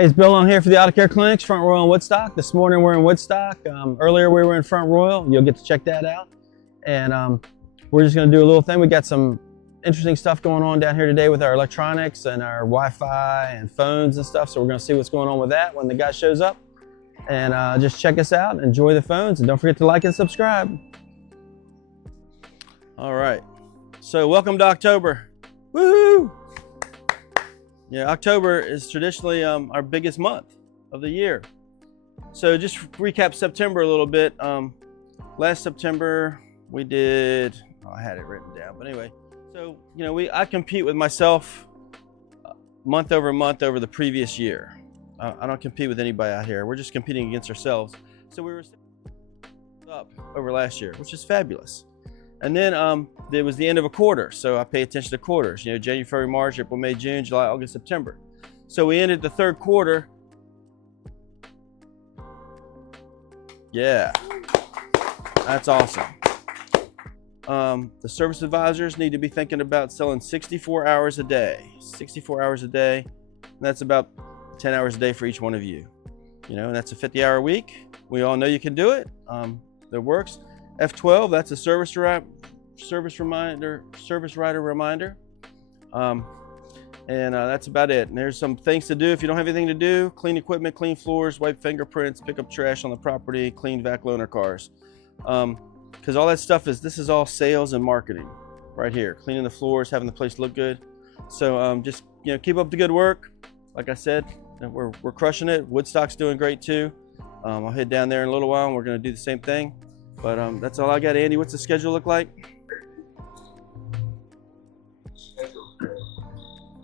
Hey, it's Bill on here for the Auto Care Clinics, Front Royal and Woodstock. This morning we're in Woodstock. Earlier we were in Front Royal. You'll get to check that out. And we're just going to do a little thing. We got some interesting stuff going on down here today with our electronics and our Wi-Fi and phones and stuff. So we're going to see what's going on with that when the guy shows up. And just check us out, enjoy the phones, and don't forget to like and subscribe. All right, so welcome to October. Woohoo! Yeah, October is traditionally our biggest month of the year. So just recap September a little bit. Last September we did, I had it written down, but anyway. So, you know, I compete with myself month over month over the previous year. I don't compete with anybody out here. We're just competing against ourselves. So we were up over last year, which is fabulous. And then it was the end of a quarter, so I pay attention to quarters. You know, January, February, March, April, May, June, July, August, September. So we ended the third quarter. Yeah, that's awesome. The service advisors need to be thinking about selling 64 hours a day. 64 hours a day, and that's about 10 hours a day for each one of you. You know, and that's a 50-hour week. We all know you can do it. That works. F12, that's a service writer reminder. And that's about it. And there's some things to do if you don't have anything to do. Clean equipment, clean floors, wipe fingerprints, pick up trash on the property, clean vac loaner cars. Because all that stuff this is all sales and marketing right here. Cleaning the floors, having the place look good. So just, you know, keep up the good work. Like I said, we're crushing it. Woodstock's doing great too. I'll head down there in a little while and we're gonna do the same thing. But that's all I got. Andy, what's the schedule look like?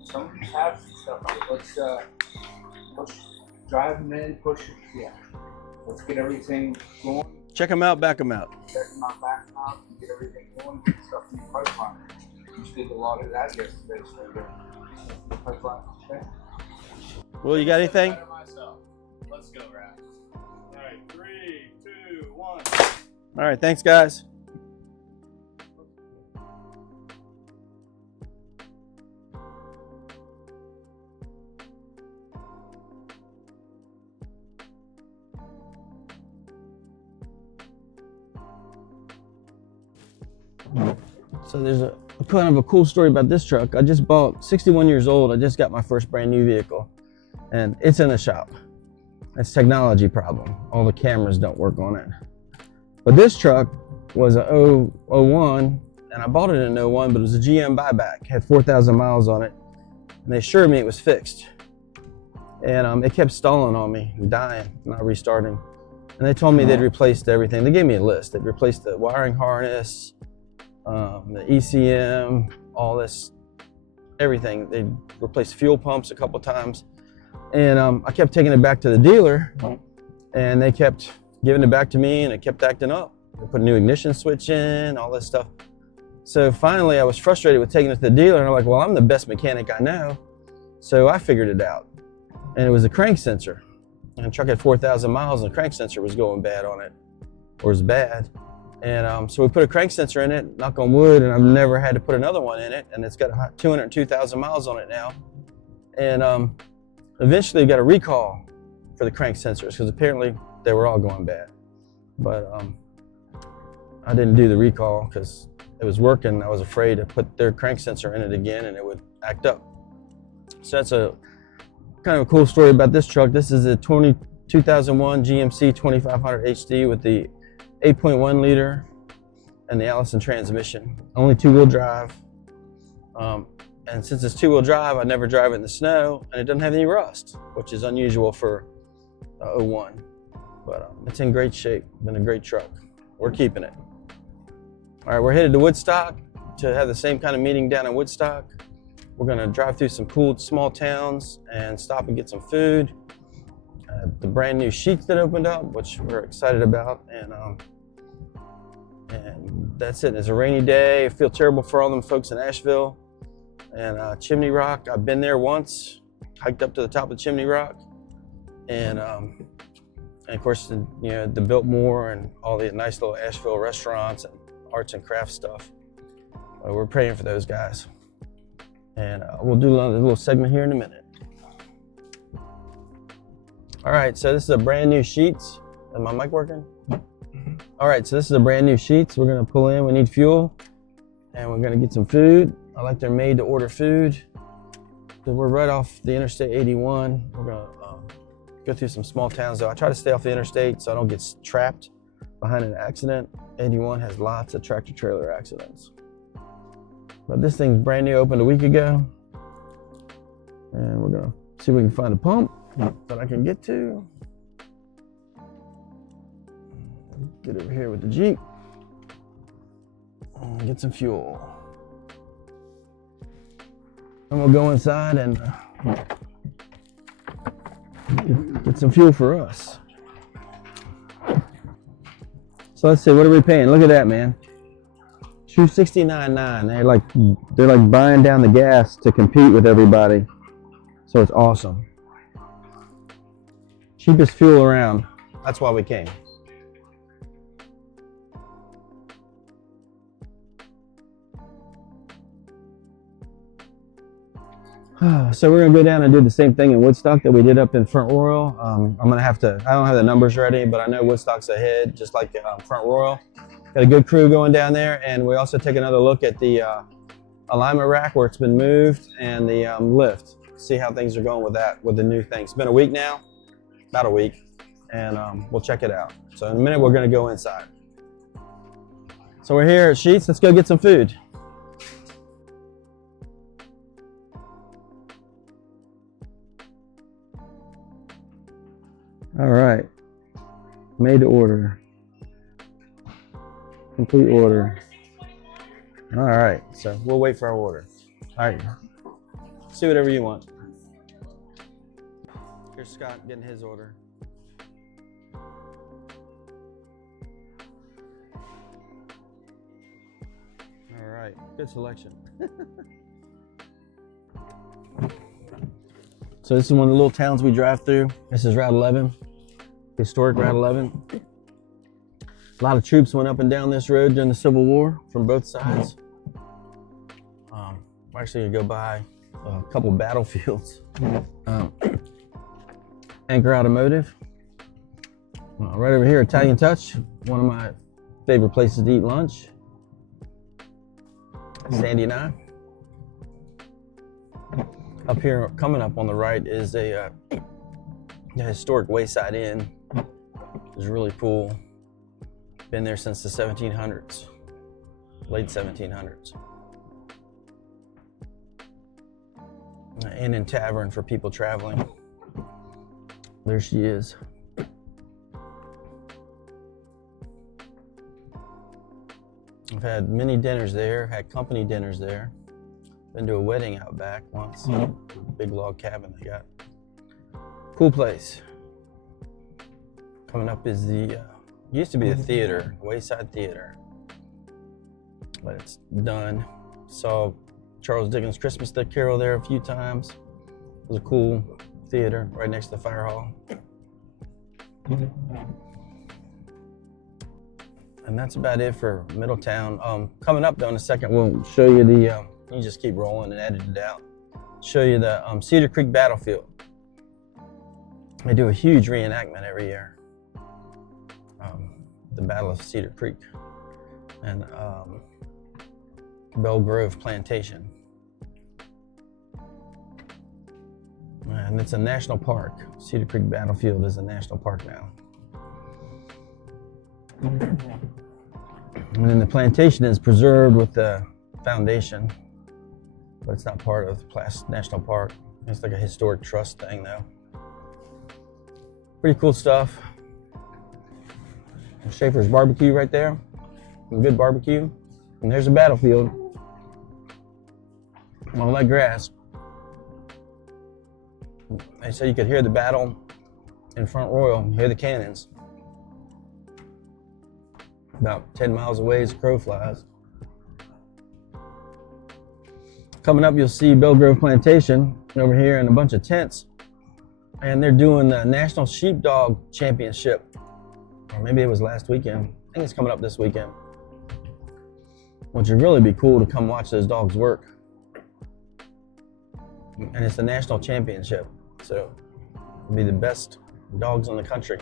Some have stuff. Let's drive them in, push it. Yeah. Let's get everything going. Check them out, back them out. Check them out, back them out, and get everything going. Get stuff in the pipeline. You did a lot of that yesterday, so the pipeline. Okay. Well, you got anything? Let's go, Raph. All right, 3, 2, 1. All right, thanks, guys. So there's a kind of a cool story about this truck. I just bought, 61 years old. I just got my first brand new vehicle, and it's in the shop. It's a technology problem. All the cameras don't work on it. But this truck was a 01, and I bought it in 01, but it was a GM buyback. Had 4,000 miles on it, and they assured me it was fixed. And it kept stalling on me, dying, not restarting. And they told me they'd replaced everything. They gave me a list. They'd replaced the wiring harness, the ECM, all this, everything. They replaced fuel pumps a couple times. And I kept taking it back to the dealer, and they kept giving it back to me, and it kept acting up. They put a new ignition switch in, all this stuff. So finally I was frustrated with taking it to the dealer, and I'm like, well, I'm the best mechanic I know. So I figured it out. And it was a crank sensor. And the truck had 4,000 miles, and the crank sensor was going bad on it, or was bad. And so we put a crank sensor in it, knock on wood, and I've never had to put another one in it, and it's got 202,000 miles on it now. And eventually got a recall for the crank sensors, because apparently they were all going bad. But I didn't do the recall because it was working. I was afraid to put their crank sensor in it again and it would act up. So that's a kind of a cool story about this truck. This is a 2001 GMC 2500 HD with the 8.1 liter and the Allison transmission. Only two-wheel drive. And since it's two-wheel drive, I never drive it in the snow, and it doesn't have any rust, which is unusual for 01. But it's in great shape. Been a great truck. We're keeping it. All right, we're headed to Woodstock to have the same kind of meeting down in Woodstock. We're gonna drive through some cool small towns and stop and get some food. The brand new Sheets that opened up, which we're excited about, and that's it. It's a rainy day. I feel terrible for all them folks in Asheville. And Chimney Rock, I've been there once, hiked up to the top of Chimney Rock, and of course, you know, the Biltmore and all the nice little Asheville restaurants and arts and crafts stuff. We're praying for those guys. And we'll do another little segment here in a minute. All right, so this is a brand new Sheets. Is my mic working? All right, so this is a brand new Sheets. We're gonna pull in, we need fuel, and we're gonna get some food. I like their made to order food. So we're right off the Interstate 81. We're gonna go through some small towns though. I try to stay off the interstate so I don't get trapped behind an accident. 81 has lots of tractor trailer accidents. But this thing's brand new, opened a week ago. And we're gonna see if we can find a pump that I can get to. Get over here with the Jeep. And get some fuel. And we'll go inside and get some fuel for us. So let's see, what are we paying? Look at that, man. $269.9. They're like buying down the gas to compete with everybody. So it's awesome. Cheapest fuel around. That's why we came. So we're gonna go down and do the same thing in Woodstock that we did up in Front Royal. I don't have the numbers ready, but I know Woodstock's ahead, just like Front Royal. Got a good crew going down there, and we also take another look at the alignment rack where it's been moved and the lift. See how things are going with that, with the new thing. It's been a week now, about a week, and we'll check it out. So in a minute, we're gonna go inside. So we're here at Sheets. Let's go get some food. All right, made to order, complete order. All right, so we'll wait for our order. All right, see whatever you want. Here's Scott getting his order. All right, good selection. So this is one of the little towns we drive through. This is Route 11, historic Route 11. A lot of troops went up and down this road during the Civil War from both sides. We're actually gonna go by a couple battlefields. Anchor Automotive. Right over here, Italian Touch, one of my favorite places to eat lunch. Sandy and I. Up here, coming up on the right, is a historic Wayside Inn. It's really cool. Been there since the 1700s, late 1700s. Inn and tavern for people traveling. There she is. I've had many dinners there, had company dinners there. Been to a wedding out back once. Big log cabin they got. Cool place. Coming up is the, used to be a theater, Wayside Theater. But it's done. Saw Charles Dickens' Christmas Carol there a few times. It was a cool theater right next to the fire hall. And that's about it for Middletown. Coming up though in a second, we'll show you the, you just keep rolling and edit it out. Show you the Cedar Creek battlefield. They do a huge reenactment every year. The Battle of Cedar Creek and Belle Grove Plantation. And it's a national park. Cedar Creek Battlefield is a national park now. And then the plantation is preserved with the foundation, but it's not part of the National Park. It's like a historic trust thing though. Pretty cool stuff. Schaefer's Barbecue right there. Some good barbecue. And there's a battlefield. All that grass. And so you could hear the battle in Front Royal, hear the cannons. About 10 miles away as the crow flies. Coming up, you'll see Belle Grove Plantation over here and a bunch of tents. And they're doing the National Sheepdog Championship. Or maybe it was last weekend. I think it's coming up this weekend. Which would really be cool to come watch those dogs work. And it's the national championship. So it'll be the best Dogs in the country.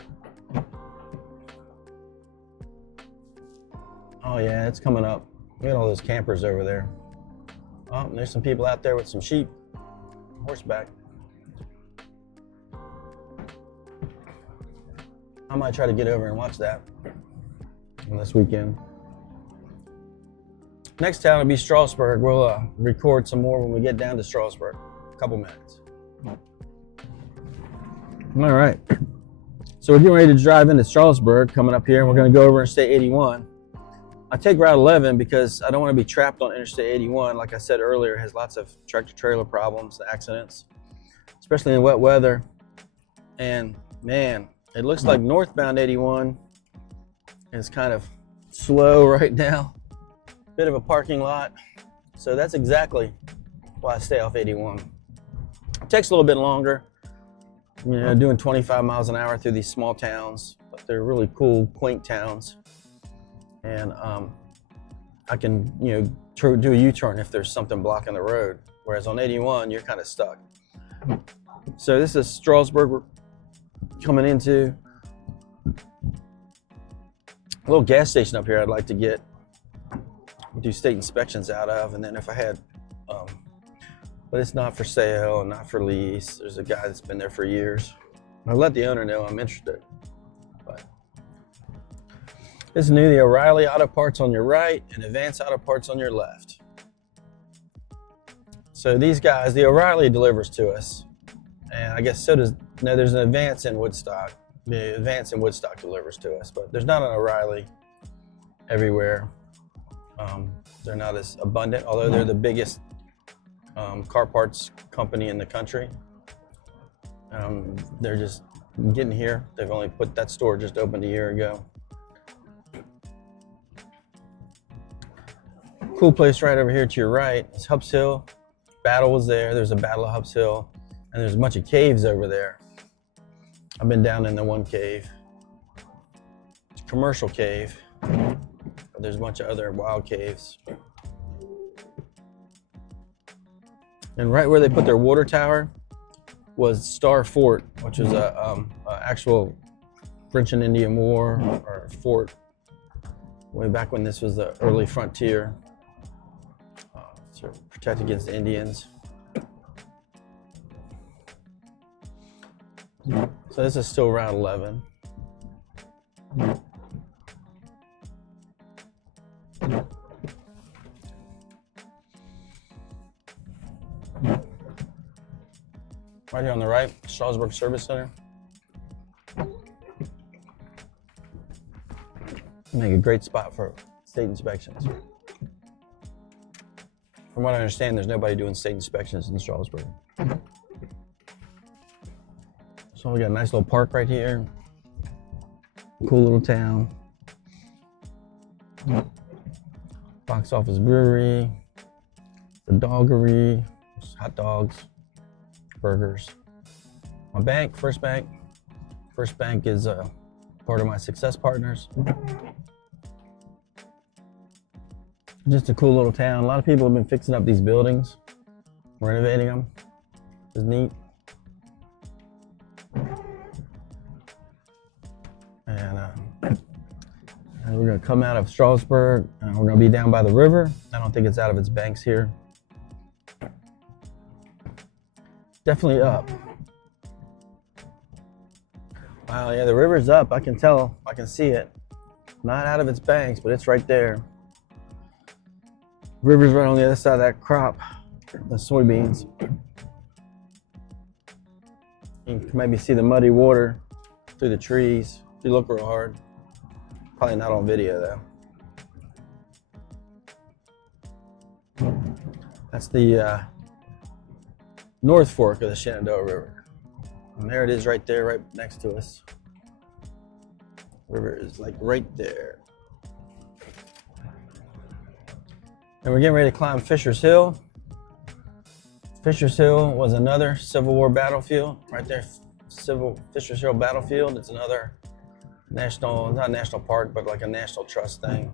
Oh yeah, it's coming up. Look at all those campers over there. Oh, and there's some people out there with some sheep, horseback. I might try to get over and watch that this weekend. Next town will be Strasbourg. We'll record some more when we get down to Strasbourg. A couple minutes. All right. So we're getting ready to drive into Strasbourg, coming up here, and we're going to go over Interstate 81. I take Route 11 because I don't want to be trapped on Interstate 81. Like I said earlier, it has lots of tractor-trailer problems, accidents, especially in wet weather. And man, it looks like northbound 81 is kind of slow right now. Bit of a parking lot. So that's exactly why I stay off 81. It takes a little bit longer, you know, doing 25 miles an hour through these small towns, but they're really cool, quaint towns. And I can, you know, do a U-turn if there's something blocking the road. Whereas on 81, you're kind of stuck. So this is Strasbourg we're coming into. A little gas station up here I'd like to get, do state inspections out of, and then if I had, but it's not for sale and not for lease. There's a guy that's been there for years. I'll let the owner know I'm interested. But this is new, the O'Reilly Auto Parts on your right and Advanced Auto Parts on your left. So these guys, the O'Reilly delivers to us, and I guess so does, no, there's an Advance in Woodstock. The Advance in Woodstock delivers to us, but there's not an O'Reilly everywhere. They're not as abundant, although they're the biggest car parts company in the country. They're just getting here. They've only put that store just opened a year ago. Cool place right over here to your right is Hups Hill. Battle was there. There's a Battle of Hups Hill, and there's a bunch of caves over there. I've been down in the one cave. It's a commercial cave. But there's a bunch of other wild caves. And right where they put their water tower was Star Fort, which was a actual French and Indian War or fort way back when this was the early frontier. To protect against the Indians. So this is still Route 11. Right here on the right, Strasbourg Service Center. Make a great spot for state inspections. From what I understand, there's nobody doing state inspections in Strasbourg. So we got a nice little park right here. Cool little town. Box Office Brewery. The Doggery. Hot dogs. Burgers. My bank, First Bank. First Bank is part of my Success Partners. Just a cool little town. A lot of people have been fixing up these buildings, renovating them. It's neat. And we're gonna come out of Strasbourg, and we're gonna be down by the river. I don't think it's out of its banks here. Definitely up. Wow, yeah, the river's up. I can tell, I can see it. Not out of its banks, but it's right there. River's right on the other side of that crop, the soybeans. You can maybe see the muddy water through the trees if you look real hard. Probably not on video though. That's the North Fork of the Shenandoah River. And there it is right there, right next to us. River is like right there. And we're getting ready to climb Fisher's Hill. Fisher's Hill was another Civil War battlefield. Right there, Fisher's Hill battlefield. It's another national, not national park, but like a national trust thing.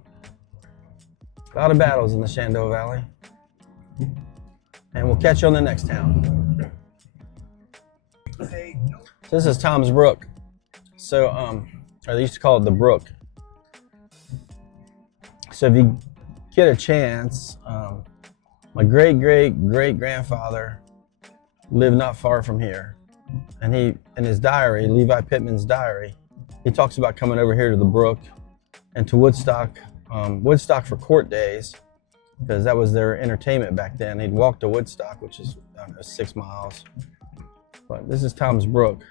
A lot of battles in the Shenandoah Valley. And we'll catch you on the next town. So this is Tom's Brook. So, or they used to call it the Brook. So if you get a chance, my great-great-great-grandfather lived not far from here. And he, in his diary, Levi Pittman's diary, he talks about coming over here to the Brook and to Woodstock, Woodstock for court days, because that was their entertainment back then. They'd walk to Woodstock, which is, I don't know, 6 miles. But this is Tom's Brook.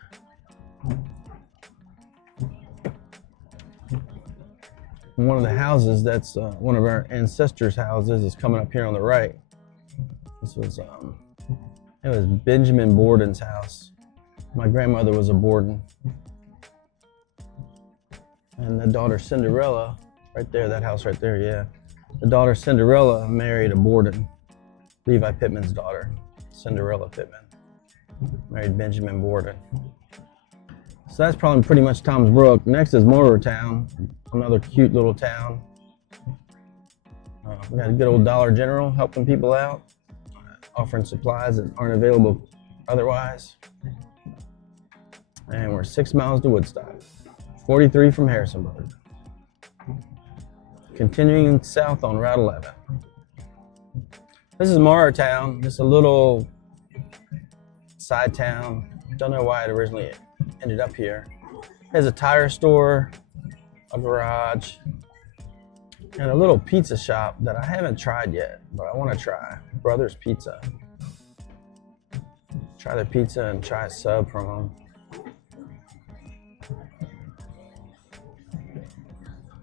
One of the houses that's one of our ancestors' houses is coming up here on the right. This was, it was Benjamin Borden's house. My grandmother was a Borden. And the daughter Cinderella, right there, that house right there, yeah. The daughter Cinderella married a Borden. Levi Pittman's daughter, Cinderella Pittman, married Benjamin Borden. So that's probably pretty much Tom's Brook. Next is Morristown, another cute little town. We got a good old Dollar General helping people out, offering supplies that aren't available otherwise. And we're 6 miles to Woodstock, 43 from Harrisonburg. Continuing south on Route 11. This is Morristown, just a little side town. Don't know why it originally ended up here. There's a tire store, a garage, and a little pizza shop that I haven't tried yet, but I want to try. Brothers Pizza. Try their pizza and try a sub from them.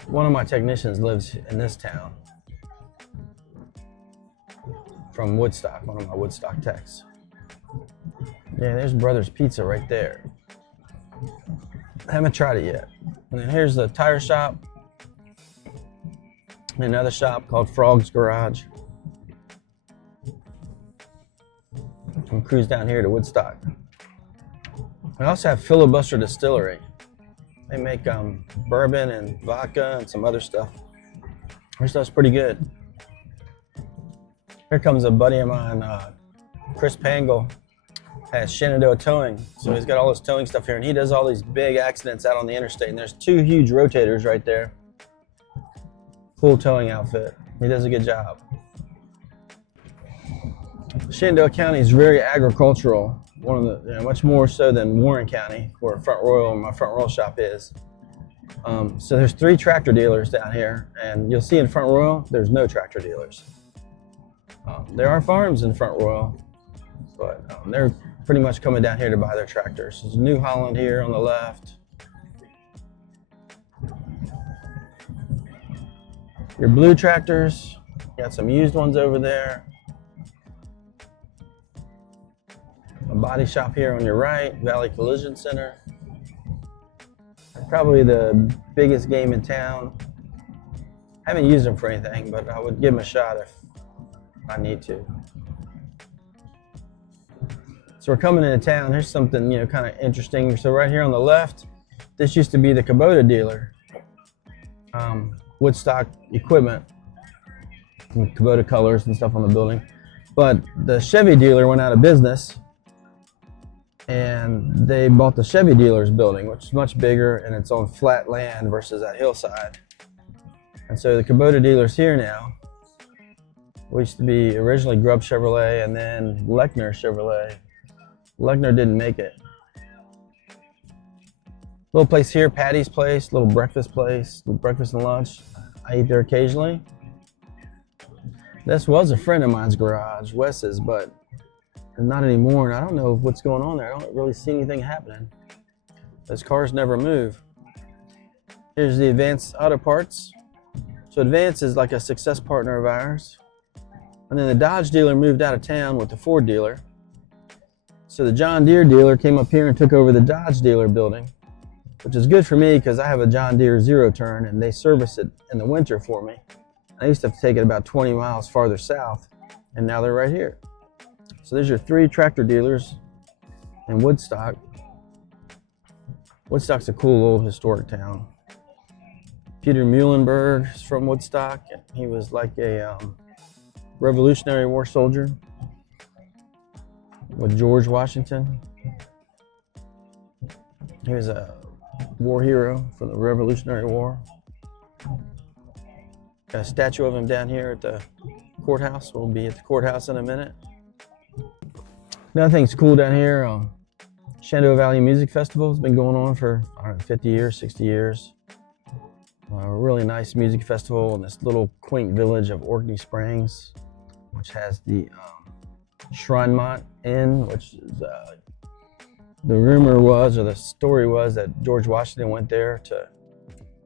One of my technicians lives in this town from Woodstock, one of my Woodstock techs. Yeah, there's Brothers Pizza right there. I haven't tried it yet. And then here's the tire shop. And another shop called Frog's Garage. And cruise down here to Woodstock. We also have Filibuster Distillery. They make bourbon and vodka and some other stuff. Their stuff's pretty good. Here comes a buddy of mine, Chris Pangle. Has Shenandoah Towing, so he's got all this towing stuff here, and he does all these big accidents out on the interstate, and there's 2 huge rotators right there. Full towing outfit. He does a good job. Shenandoah County is very agricultural, one of the, much more so than Warren County, where Front Royal, my Front Royal shop is. So there's 3 tractor dealers down here, and you'll see in Front Royal, there's no tractor dealers. There are farms in Front Royal, but they're pretty much coming down here to buy their tractors. There's New Holland here on the left. Your blue tractors, got some used ones over there. A body shop here on your right, Valley Collision Center. Probably the biggest game in town. I haven't used them for anything, but I would give them a shot if I need to. So we're coming into town. Here's something, kind of interesting. So right here on the left, this used to be the Kubota dealer. Woodstock equipment, and Kubota colors and stuff on the building. But the Chevy dealer went out of business, and they bought the Chevy dealer's building, which is much bigger and it's on flat land versus that hillside. And so the Kubota dealer's here now. We used to be originally Grubb Chevrolet and then Lechner Chevrolet. Lechner didn't make it. Little place here, Patty's Place, little breakfast place, breakfast and lunch. I eat there occasionally. This was a friend of mine's garage, Wes's, but not anymore. And I don't know what's going on there. I don't really see anything happening. Those cars never move. Here's the Advance Auto Parts. So Advance is like a success partner of ours. And then the Dodge dealer moved out of town with the Ford dealer. So the John Deere dealer came up here and took over the Dodge dealer building, which is good for me because I have a John Deere zero turn and they service it in the winter for me. I used to have to take it about 20 miles farther south, and now they're right here. So there's your 3 tractor dealers in Woodstock. Woodstock's a cool old historic town. Peter Muhlenberg is from Woodstock. He was like a Revolutionary War soldier with George Washington. He was a war hero for the Revolutionary War. Got a statue of him down here at the courthouse. We'll be at the courthouse in a minute. Another thing's cool down here, Shenandoah Valley Music Festival has been going on for, I don't know, 50 years, 60 years. A really nice music festival in this little quaint village of Orkney Springs, which has the Shrinemont Inn, which is, the rumor was, or the story was, that George Washington went there to,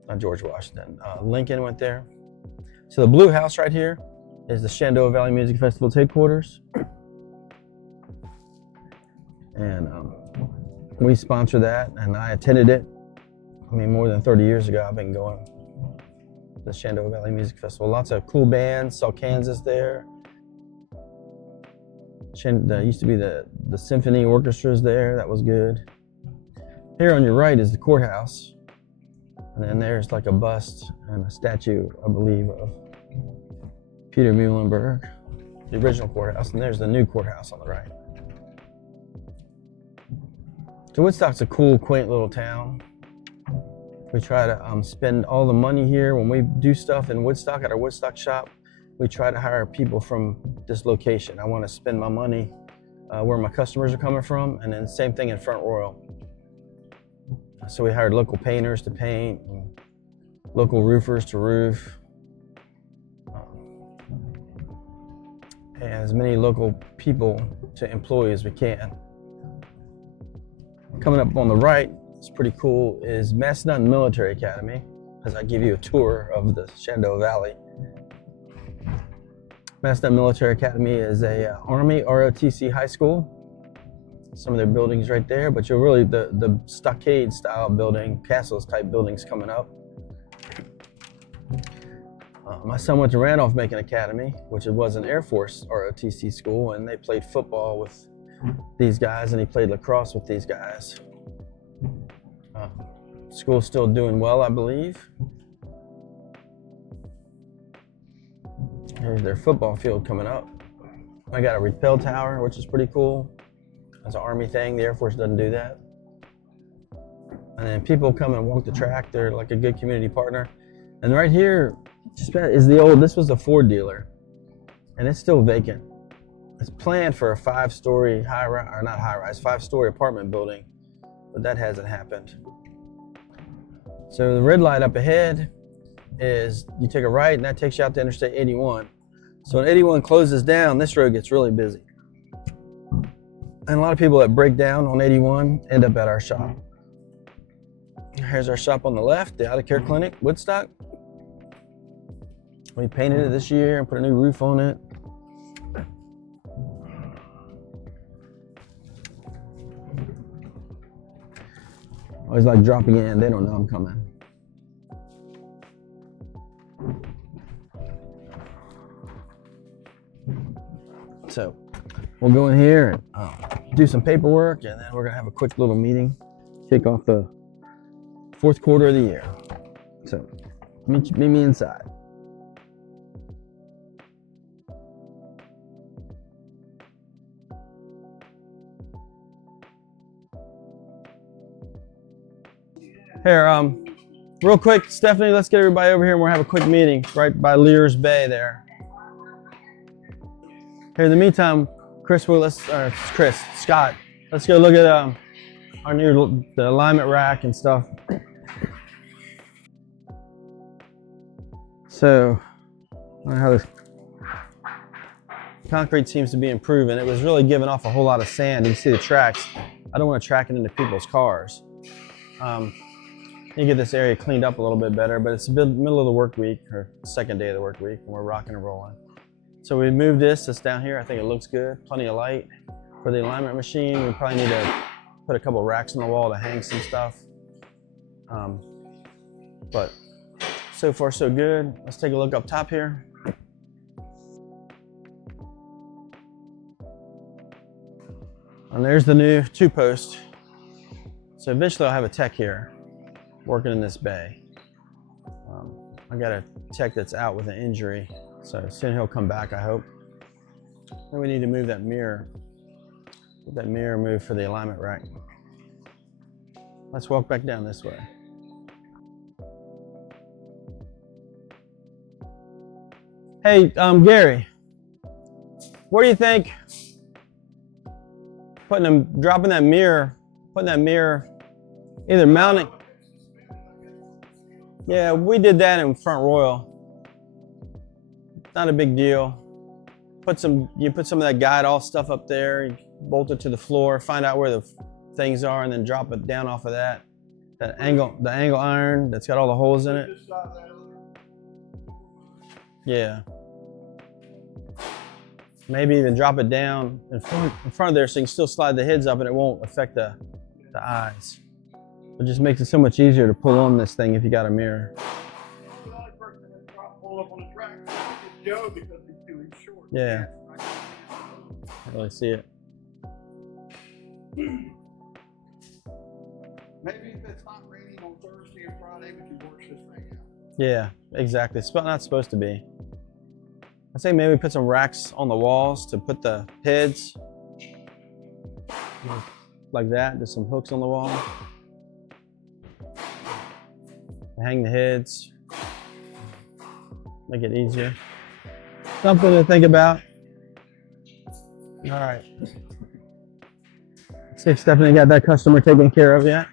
not George Washington, Lincoln went there. So the blue house right here is the Shenandoah Valley Music Festival's headquarters. And we sponsor that, and I attended it. I mean, more than 30 years ago, I've been going to the Shenandoah Valley Music Festival. Lots of cool bands, saw Kansas there. There used to be the symphony orchestras there, that was good. Here on your right is the courthouse. And then there's like a bust and a statue, I believe, of Peter Muhlenberg, the original courthouse. And there's the new courthouse on the right. So Woodstock's a cool, quaint little town. We try to spend all the money here. When we do stuff in Woodstock at our Woodstock shop, we try to hire people from this location. I want to spend my money where my customers are coming from, and then same thing in Front Royal. So we hired local painters to paint, and local roofers to roof, and as many local people to employ as we can. Coming up on the right, it's pretty cool, is Macedon Military Academy, as I give you a tour of the Shenandoah Valley. Macedon Military Academy is a Army ROTC high school. Some of their buildings right there, but you'll really, the stockade style building, castles type buildings coming up. My son went to Randolph-Macon Academy, which was an Air Force ROTC school, and they played football with these guys, and he played lacrosse with these guys. School's still doing well, I believe. Here's their football field coming up. I got a rappel tower, which is pretty cool. That's an Army thing. The Air Force doesn't do that. And then people come and walk the track. They're like a good community partner. And right here is this was a Ford dealer, and it's still vacant. It's planned for a 5-story five-story apartment building, but that hasn't happened. So the red light up ahead is, you take a right and that takes you out to Interstate 81. So when 81 closes down, this road gets really busy. And a lot of people that break down on 81 end up at our shop. Here's our shop on the left, the Out of Care Clinic, Woodstock. We painted it this year and put a new roof on it. Always like dropping in, they don't know I'm coming. So we'll go in here and do some paperwork, and then we're gonna have a quick little meeting, kick off the 4th quarter of the year. So meet me inside. Here, real quick, Stephanie, let's get everybody over here and we'll have a quick meeting right by Lear's Bay there. Here, in the meantime, Scott, let's go look at our new the alignment rack and stuff. So, I don't know how this concrete seems to be improving. It was really giving off a whole lot of sand. You can see the tracks. I don't want to track it into people's cars. You get this area cleaned up a little bit better, but it's the middle of the work week, or second day of the work week, and we're rocking and rolling. So we moved this down here. I think it looks good. Plenty of light for the alignment machine. We probably need to put a couple racks on the wall to hang some stuff. But so far so good. Let's take a look up top here. And there's the new 2-post. So eventually I'll have a tech here working in this bay. I got a tech that's out with an injury, so soon he'll come back, I hope. And we need to move that mirror. Get that mirror moved for the alignment rack. Let's walk back down this way. Hey, Gary, what do you think dropping that mirror, putting that mirror, either mounting? Yeah, we did that in Front Royal. Not a big deal. You put some of that guide all stuff up there, you bolt it to the floor, find out where the things are, and then drop it down off of that. The angle iron that's got all the holes in it. Yeah. Maybe even drop it down in front of there so you can still slide the heads up and it won't affect the eyes. It just makes it so much easier to pull on this thing if you got a mirror. Yeah. I really see it. Maybe if it's not raining on Thursday and Friday, we can work this thing out. Yeah, exactly. It's not supposed to be. I say maybe put some racks on the walls to put the heads like that. Just some hooks on the wall. Hang the heads. Make it easier. Something to think about. All right. See if Stephanie got that customer taken care of yet.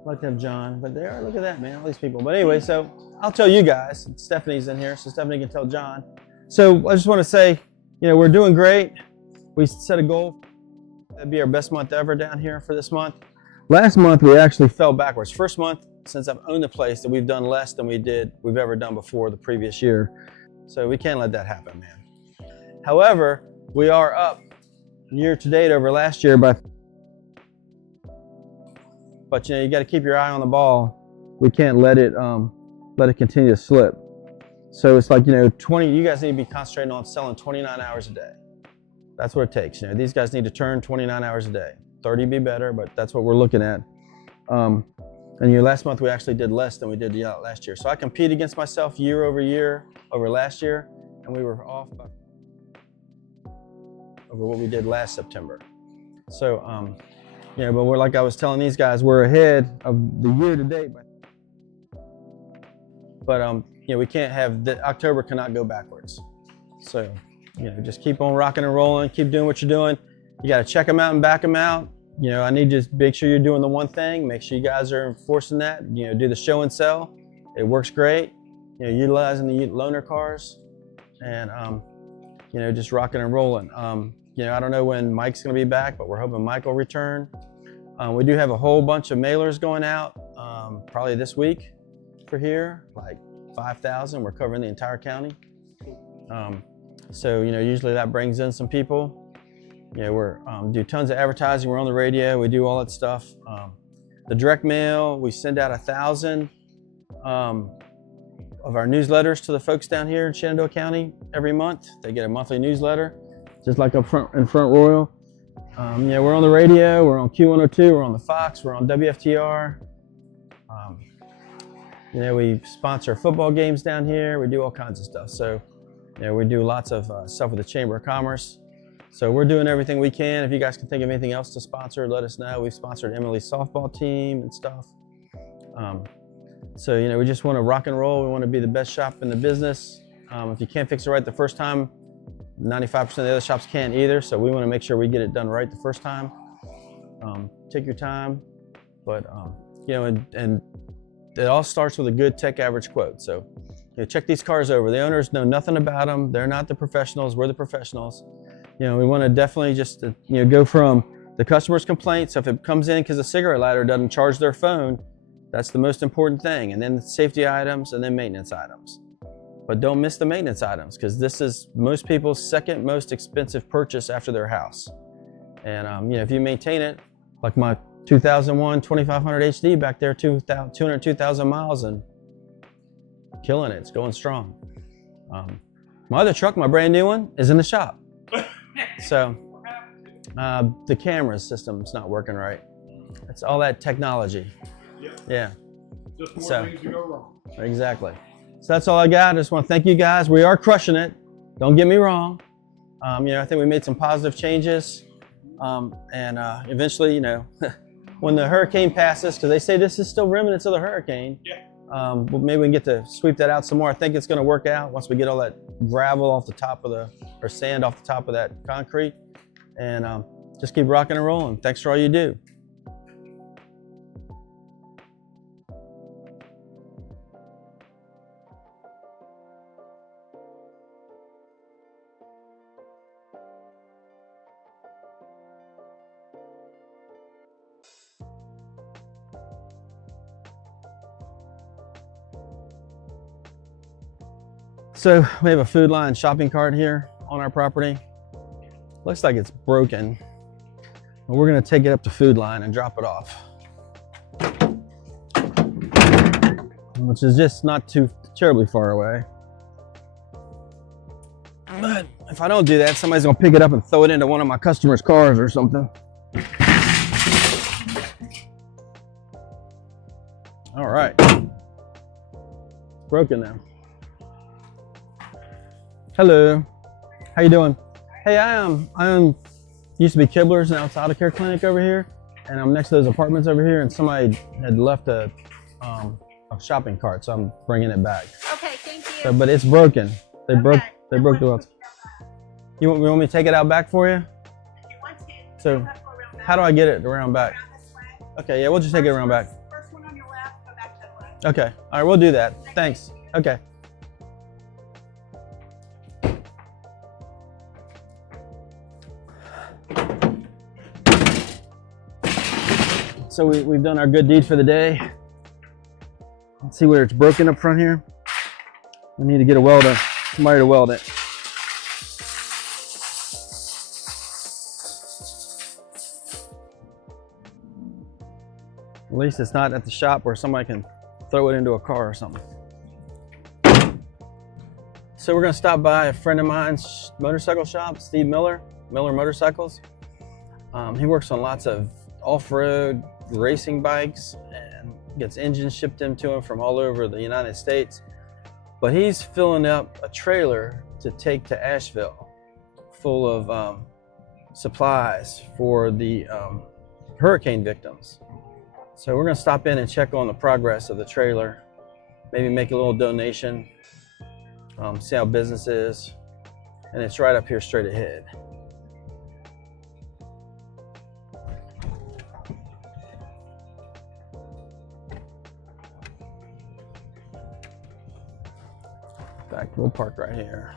I'd like to have John, but there, look at that, man, all these people. But anyway, so I'll tell you guys. Stephanie's in here, so Stephanie can tell John. So I just want to say, we're doing great. We set a goal. That'd be our best month ever down here for this month. Last month, we actually fell backwards. First month since I've owned the place that we've done less than we've ever done before the previous year. So we can't let that happen, man. However, we are up year to date over last year but you got to keep your eye on the ball. We can't let it continue to slip. So it's like, you guys need to be concentrating on selling 29 hours a day. That's what it takes. These guys need to turn 29 hours a day. 30 be better, but that's what we're looking at. And last month we actually did less than we did last year. So I compete against myself year over year over last year, and we were off by over what we did last September. So, but we're, like I was telling these guys, we're ahead of the year to date. But we can't have October cannot go backwards. So, just keep on rocking and rolling, keep doing what you're doing. You got to check them out and back them out. I need to make sure you're doing the one thing. Make sure you guys are enforcing that. Do the show and sell. It works great. Utilizing the loaner cars, and just rocking and rolling. I don't know when Mike's going to be back, but we're hoping Mike will return. We do have a whole bunch of mailers going out, probably this week for here, like 5,000. We're covering the entire county. So usually that brings in some people. We're do tons of advertising. We're on the radio. We do all that stuff. The direct mail, we send out 1,000 of our newsletters to the folks down here in Shenandoah County every month. They get a monthly newsletter, just like up front in Front Royal. We're on the radio. We're on Q102. We're on the Fox. We're on WFTR. We sponsor football games down here. We do all kinds of stuff. So, we do lots of stuff with the Chamber of Commerce. So we're doing everything we can. If you guys can think of anything else to sponsor, let us know. We've sponsored Emily's softball team and stuff. So, we just want to rock and roll. We want to be the best shop in the business. If you can't fix it right the first time, 95% of the other shops can't either. So we want to make sure we get it done right the first time. Take your time, but and it all starts with a good tech average quote. So check these cars over. The owners know nothing about them. They're not the professionals. We're the professionals. We want to definitely just go from the customer's complaint. So if it comes in because the cigarette lighter doesn't charge their phone, that's the most important thing. And then the safety items, and then maintenance items. But don't miss the maintenance items, because this is most people's second most expensive purchase after their house. And if you maintain it, like my 2001 2500 HD back there, 202,000 miles and killing it. It's going strong. My other truck, my brand new one, is in the shop. So the camera system's not working right. It's all that technology. Yep. Yeah. Just more things to go wrong. Exactly. So that's all I got. I just want to thank you guys. We are crushing it. Don't get me wrong. I think we made some positive changes. And eventually, when the hurricane passes, because they say this is still remnants of the hurricane, well, maybe we can get to sweep that out some more. I think it's going to work out once we get all that gravel off the top of or sand off the top of that concrete. And just keep rocking and rolling. Thanks for all you do. So we have a Food Line shopping cart here on our property. Looks like it's broken. But we're gonna take it up to Food Line and drop it off. Which is just not too terribly far away. But if I don't do that, somebody's gonna pick it up and throw it into one of my customers' cars or something. All right. Broken now. Hello, how you doing? Hey, I used to be Kibler's, now it's Auto Care Clinic over here, and I'm next to those apartments over here, and somebody had left a shopping cart, so I'm bringing it back. Okay, thank you. So, but it's broken. They broke No the wheels. You want me to take it out back for you? If you want to. So, how do I get it around back? Around this way. Okay, yeah, we'll just take it around back. First one on your left, go back to the left. Okay, all right, we'll do that. Thanks. Okay. So we've done our good deed for the day. Let's see where it's broken up front here. We need to get a welder, somebody to weld it. At least it's not at the shop where somebody can throw it into a car or something. So we're gonna stop by a friend of mine's motorcycle shop, Steve Miller Motorcycles. He works on lots of off-road racing bikes and gets engines shipped into him from all over the United States. But he's filling up a trailer to take to Asheville full of supplies for the hurricane victims. So we're gonna stop in and check on the progress of the trailer, maybe make a little donation, see how business is, and it's right up here straight ahead. Back, we'll park right here.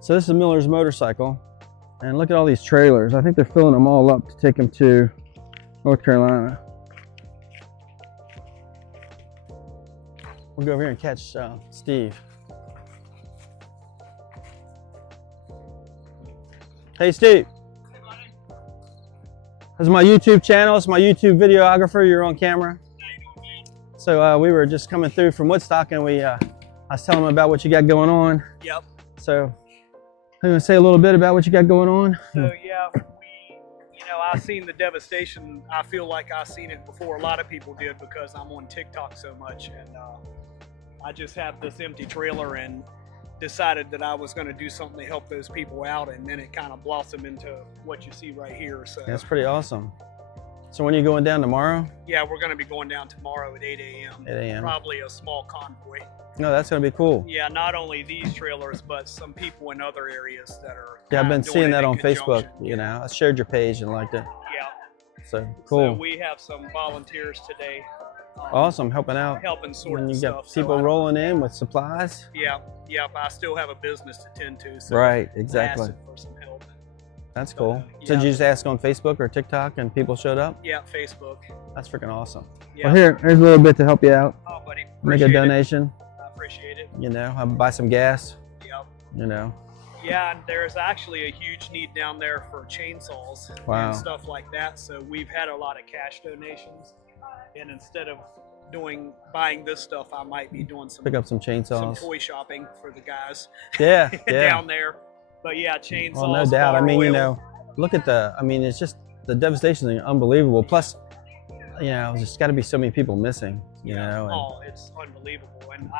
So this is Miller's motorcycle, and look at all these trailers. I think they're filling them all up to take them to North Carolina. We'll go over here and catch Steve. Hey Steve. Hey, buddy. This is my YouTube channel. It's my YouTube videographer. You're on camera. How you doing, man? So we were just coming through from Woodstock, and I was telling them about what you got going on. Yep. So I'm gonna say a little bit about what you got going on. So yeah, I seen the devastation. I feel like I seen it before a lot of people did because I'm on TikTok so much, and I just have this empty trailer and decided that I was going to do something to help those people out, and then it kind of blossomed into what you see right here. So That's pretty awesome. So when are you going down tomorrow? yeah, we're going to be going down tomorrow at 8 a.m. 8 a.m. Probably a small convoy. No, that's gonna be cool. Yeah, not only these trailers, but some people in other areas that are. Yeah, I've been doing seeing it that in on Facebook. conjunction. I shared your page and liked it. Yeah. So So cool. we have some volunteers today. Awesome, helping out. Helping sort When the you stuff. got so people I- rolling in with supplies. Yeah, I still have a business to tend to. So Right, I exactly. asked for some help. That's cool. But, So did yeah. you just ask on Facebook or TikTok and people showed up? Yeah, Facebook. That's freaking awesome. Yeah. Well, here's a little bit to help you out. Oh, buddy. Make a Appreciate it. donation. I appreciate it. I'll buy some gas. Yep. Yeah, and there's actually a huge need down there for chainsaws Wow. and stuff like that. So we've had a lot of cash donations, and instead of buying this stuff, I might be doing some Pick up some chainsaws. toy shopping for the guys Yeah, yeah. down there. But yeah, chainsaws. Well, no doubt. I bar mean, oil. look at it's just the devastation is unbelievable. Plus, there's just got to be so many people missing, and Oh, it's unbelievable. And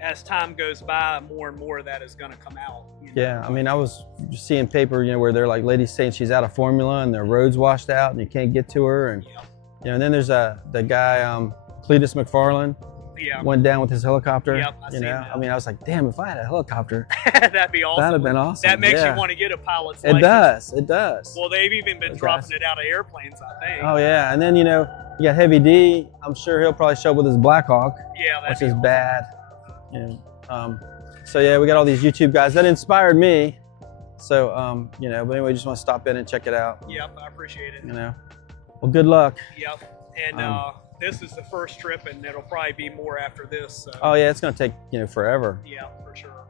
as time goes by, more and more of that is going to come out. You know? Yeah, I mean, I was seeing paper, you know, where they're like ladies saying she's out of formula and their road's washed out and you can't get to her, and Yep. you know, and then there's the guy Cletus McFarland Yeah. went down with his helicopter. Yep, I you seen know, that. I mean, I was like, damn, if I had a helicopter, That'd be awesome. that'd have been awesome. That makes yeah. you want to get a pilot's It license. does. It does. Well, they've even been It dropping does. it out of airplanes, I think. Oh yeah, and then you know, you got Heavy D. I'm sure he'll probably show up with his Black Hawk, Yeah, that'd which be is awesome. bad. You know, so yeah, we got all these YouTube guys that inspired me. So you know, but anyway, just want to stop in and check it out. Yep, I appreciate it. You know, well, good luck. Yep, and this is the first trip, and it'll probably be more after this. So. Oh yeah, it's gonna take, you know, forever. Yeah, for sure.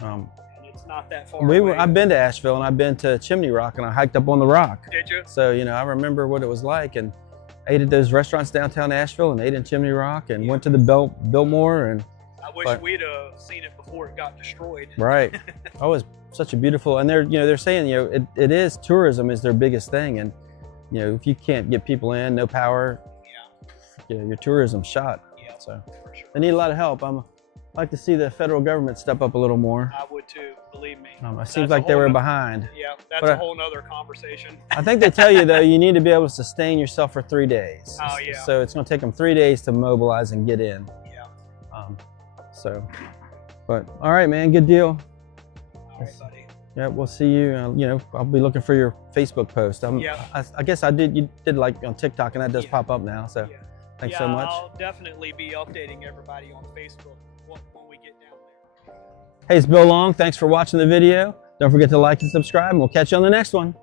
Um, And it's not that far away. I've been to Asheville and I've been to Chimney Rock and I hiked up on the rock. Did you? So you know, I remember what it was like, and ate at those restaurants downtown Asheville and ate in Chimney Rock and went to the Biltmore and I wish we'd have seen it before it got destroyed. right. Oh, it's such a beautiful, and they're saying, you know, it is tourism is their biggest thing, and you know, if you can't get people in, no power, you know, your tourism's shot. Yeah, So for sure. they need a lot of help. I'd like to see the federal government step up a little more. I would too, believe me. It That's seems a like they whole were noth- behind. Yeah, that's But a whole nother conversation. I think they tell you though, you need to be able to sustain yourself for 3 days. Oh, yeah. So it's going to take them 3 days to mobilize and get in. Yeah. But all right, man, good deal. All right, buddy. Yeah, we'll see you. You know, I'll be looking for your Facebook post. Yeah. I guess you did like on TikTok, and that does Yeah. pop up now. So Yeah. thanks Yeah, so much. I'll definitely be updating everybody on Facebook when we get down there. Hey, it's Bill Long. Thanks for watching the video. Don't forget to like and subscribe, and we'll catch you on the next one.